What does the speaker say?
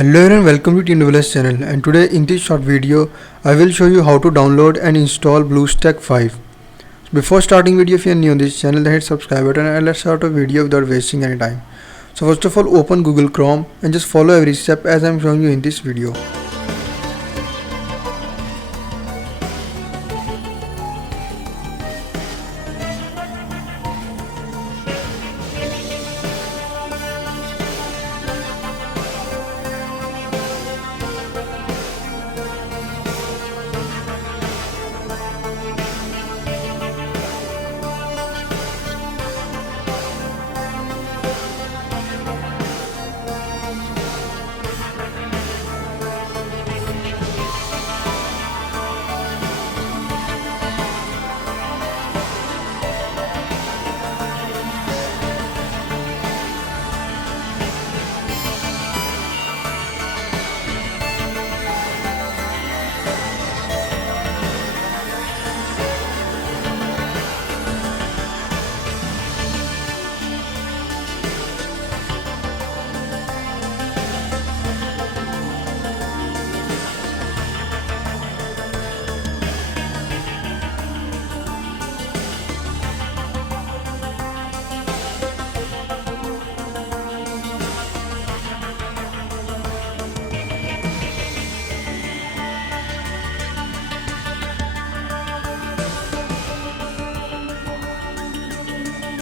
Hello and welcome to TNWS channel, and today in this short video I will show you how to download and install BlueStacks 5. Before starting video, if you are new on this channel, then hit subscribe button and let's start a video without wasting any time. So first of all, open Google Chrome and just follow every step as I am showing you in this video.